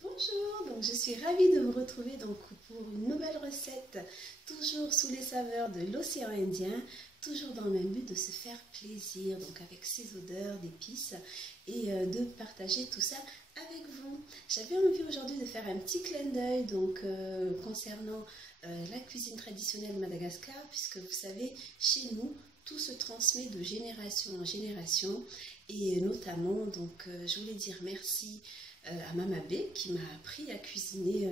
Bonjour, donc je suis ravie de vous retrouver pour une nouvelle recette, toujours sous les saveurs de l'océan Indien, toujours dans le même but de se faire plaisir, donc avec ces odeurs d'épices et de partager tout ça avec vous. J'avais envie aujourd'hui de faire un petit clin d'œil concernant la cuisine traditionnelle de Madagascar, puisque vous savez, chez nous, tout se transmet de génération en génération et notamment, je voulais dire merci à Mama B qui m'a appris à cuisiner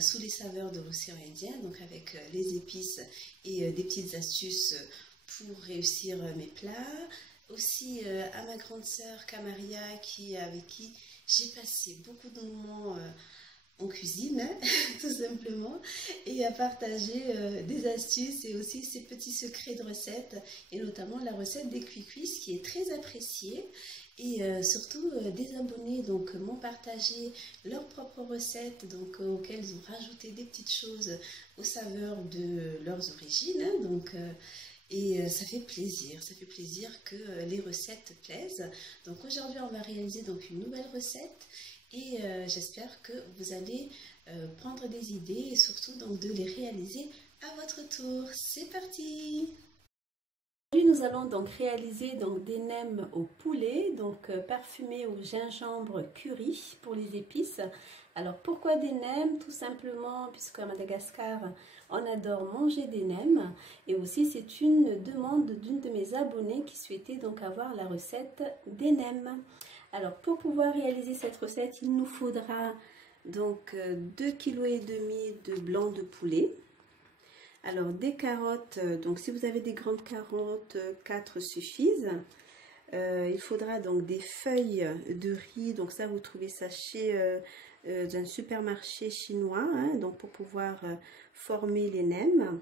sous les saveurs de l'océan Indien, donc avec les épices et des petites astuces pour réussir mes plats. Aussi à ma grande sœur Kamaria avec qui j'ai passé beaucoup de moments en cuisine, tout simplement, et à partager des astuces et aussi ces petits secrets de recettes, et notamment la recette des cuis-cuis qui est très appréciée. Et surtout, des abonnés m'ont partagé leurs propres recettes, auxquelles ils ont rajouté des petites choses aux saveurs de leurs origines. Ça fait plaisir que les recettes plaisent. Donc aujourd'hui, on va réaliser une nouvelle recette et j'espère que vous allez prendre des idées et surtout de les réaliser à votre tour. C'est parti! Aujourd'hui, nous allons réaliser des nems au poulet, parfumés au gingembre curry pour les épices. Alors pourquoi des nems? Tout simplement puisqu'à Madagascar, on adore manger des nems, et aussi c'est une demande d'une de mes abonnées qui souhaitait avoir la recette des nems. Alors pour pouvoir réaliser cette recette, il nous faudra 2,5 kg de blanc de poulet. Alors des carottes, si vous avez des grandes carottes, 4 suffisent. Il faudra des feuilles de riz, ça vous trouvez ça chez un supermarché chinois, pour pouvoir former les nems.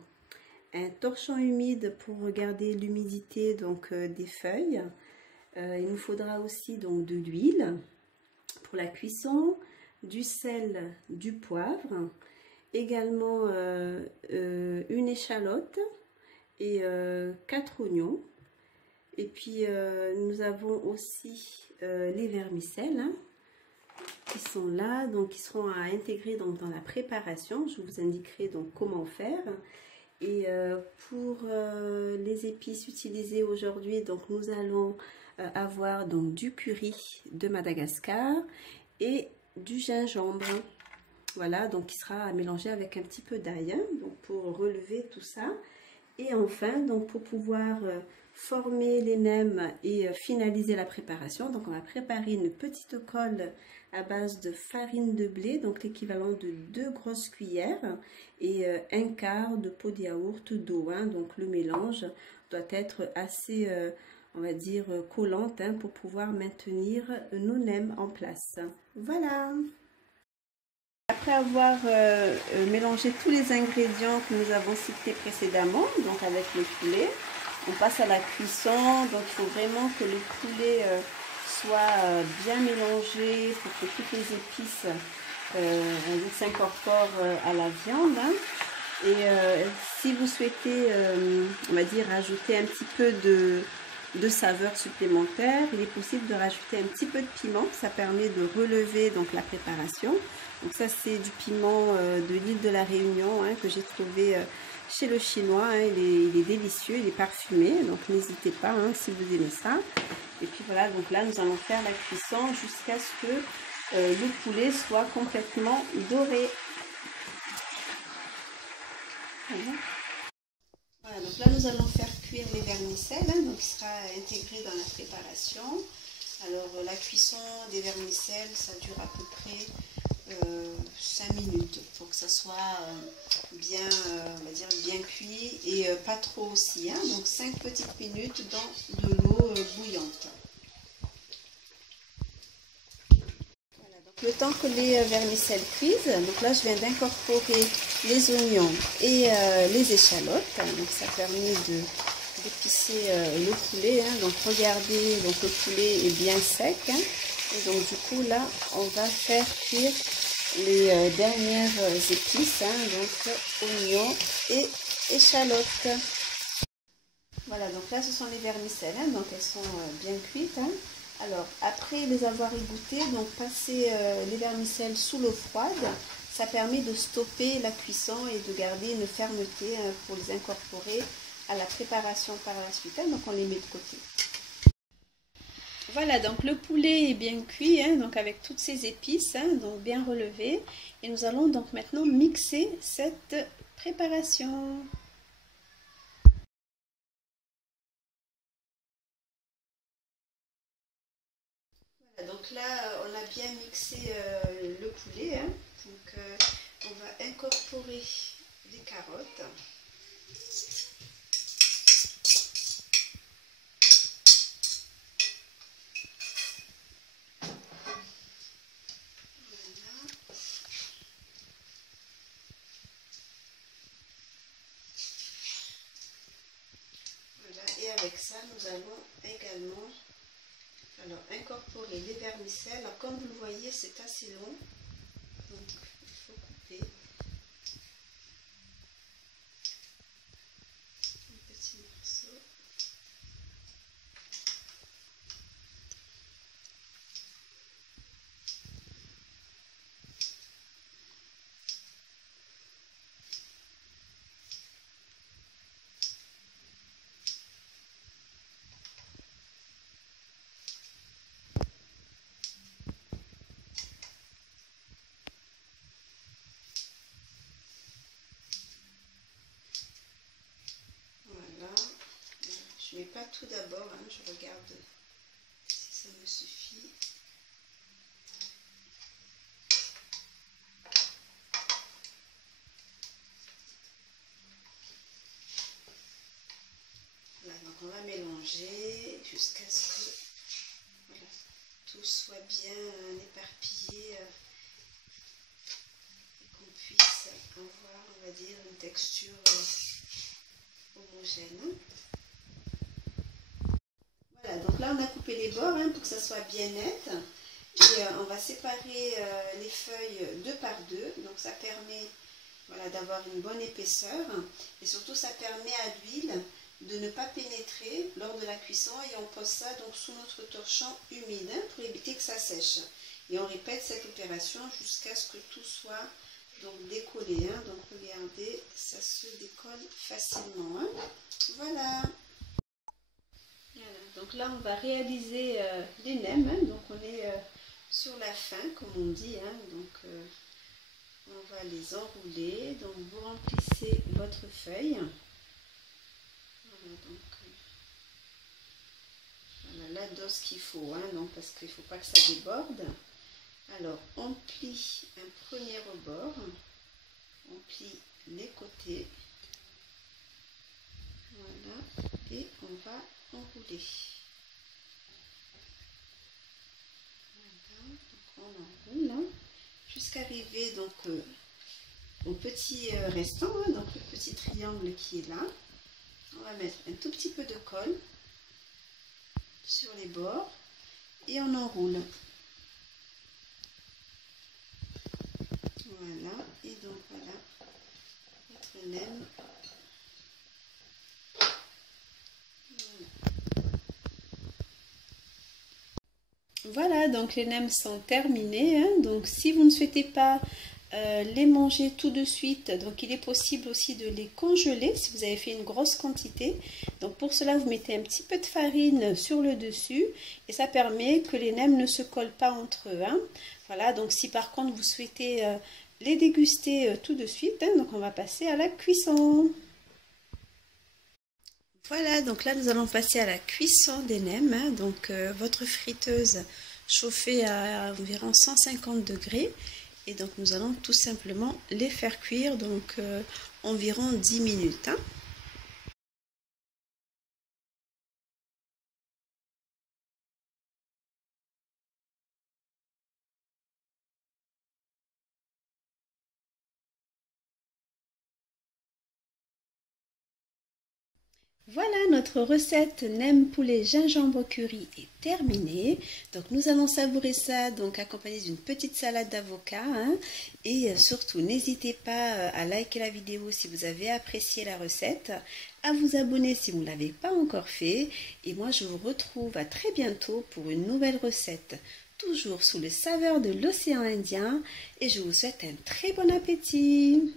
Un torchon humide pour garder l'humidité des feuilles. Il nous faudra aussi de l'huile pour la cuisson, du sel, du poivre. Également une échalote et 4 oignons. Et puis nous avons aussi les vermicelles qui sont là, qui seront à intégrer dans la préparation. Je vous indiquerai comment faire. Et pour les épices utilisées aujourd'hui, nous allons avoir du curry de Madagascar et du gingembre. Voilà, qui sera à mélanger avec un petit peu d'ail, pour relever tout ça. Et enfin, pour pouvoir former les nems et finaliser la préparation, on va préparer une petite colle à base de farine de blé, l'équivalent de 2 grosses cuillères, et un quart de pot de yaourt d'eau. Le mélange doit être assez, on va dire, collante, pour pouvoir maintenir nos nems en place. Voilà! Après avoir mélangé tous les ingrédients que nous avons cités précédemment, avec le poulet, on passe à la cuisson. Il faut vraiment que le poulet soit bien mélangé pour que toutes les épices s'incorporent à la viande. Et si vous souhaitez, on va dire, ajouter un petit peu de saveur supplémentaire, il est possible de rajouter un petit peu de piment. Ça permet de relever la préparation. Ça, c'est du piment de l'île de la Réunion, que j'ai trouvé chez le chinois. Il est délicieux, il est parfumé, n'hésitez pas si vous aimez ça. Et puis voilà, là nous allons faire la cuisson jusqu'à ce que le poulet soit complètement doré. Voilà, là nous allons faire cuire les vermicelles, qui sera intégré dans la préparation. Alors la cuisson des vermicelles, ça dure à peu près 5 minutes pour que ça soit bien, on va dire, bien cuit et pas trop aussi. 5 petites minutes dans de l'eau bouillante. Voilà, le temps que les vermicelles cuisent, là je viens d'incorporer les oignons et les échalotes. Ça permet d'épicer le poulet. Regardez, le poulet est bien sec. Et du coup là on va faire cuire les dernières épices, oignons et échalotes. Voilà, là ce sont les vermicelles, elles sont bien cuites. Alors, après les avoir égouttés, donc passer les vermicelles sous l'eau froide, ça permet de stopper la cuisson et de garder une fermeté pour les incorporer à la préparation par la suite. Donc, on les met de côté. Voilà, donc le poulet est bien cuit, donc avec toutes ces épices, donc bien relevé. Et nous allons donc maintenant mixer cette préparation. Donc là, on a bien mixé le poulet. Donc, on va incorporer les carottes. Voilà. Et avec ça, nous allons également incorporer les vermicelles. Alors, comme vous le voyez, c'est assez long. Donc, il faut couper. Petit morceau. Voilà. Je ne mets pas tout d'abord, je regarde si ça me suffit. Voilà, donc on va mélanger jusqu'à ce que voilà, tout soit bien éparpillé et qu'on puisse avoir, on va dire, une texture homogène. Voilà, donc là on a coupé les bords pour que ça soit bien net. Et on va séparer les feuilles deux par deux. Donc ça permet voilà, d'avoir une bonne épaisseur. Et surtout ça permet à l'huile de ne pas pénétrer lors de la cuisson. Et on pose ça donc sous notre torchon humide pour éviter que ça sèche. Et on répète cette opération jusqu'à ce que tout soit donc décollé. Donc regardez, ça se décolle facilement. Voilà. Voilà. Donc là, on va réaliser les nems. Donc on est sur la fin, comme on dit. Donc on va les enrouler. Donc vous remplissez votre feuille. Voilà, donc voilà la dose qu'il faut. Donc parce qu'il ne faut pas que ça déborde. Alors on plie un premier rebord. On plie les côtés. Voilà. Et on va enrouler. Voilà. Donc on enroule jusqu'à arriver donc au petit restant, donc le petit triangle qui est là. On va mettre un tout petit peu de colle sur les bords et on enroule. Voilà, et donc voilà notre nem. Voilà, donc les nems sont terminés. Donc si vous ne souhaitez pas les manger tout de suite, donc il est possible aussi de les congeler si vous avez fait une grosse quantité. Donc pour cela, vous mettez un petit peu de farine sur le dessus et ça permet que les nems ne se collent pas entre eux. Voilà, donc si par contre vous souhaitez les déguster tout de suite, donc on va passer à la cuisson. Voilà, donc là nous allons passer à la cuisson des nems. Donc votre friteuse chauffée à environ 150 degrés. Et donc nous allons tout simplement les faire cuire donc environ 10 minutes. Voilà, notre recette nem poulet gingembre curry est terminée. Donc nous allons savourer ça donc accompagné d'une petite salade d'avocat. Et surtout, n'hésitez pas à liker la vidéo si vous avez apprécié la recette, à vous abonner si vous ne l'avez pas encore fait. Et moi, je vous retrouve à très bientôt pour une nouvelle recette, toujours sous les saveurs de l'océan Indien. Et je vous souhaite un très bon appétit.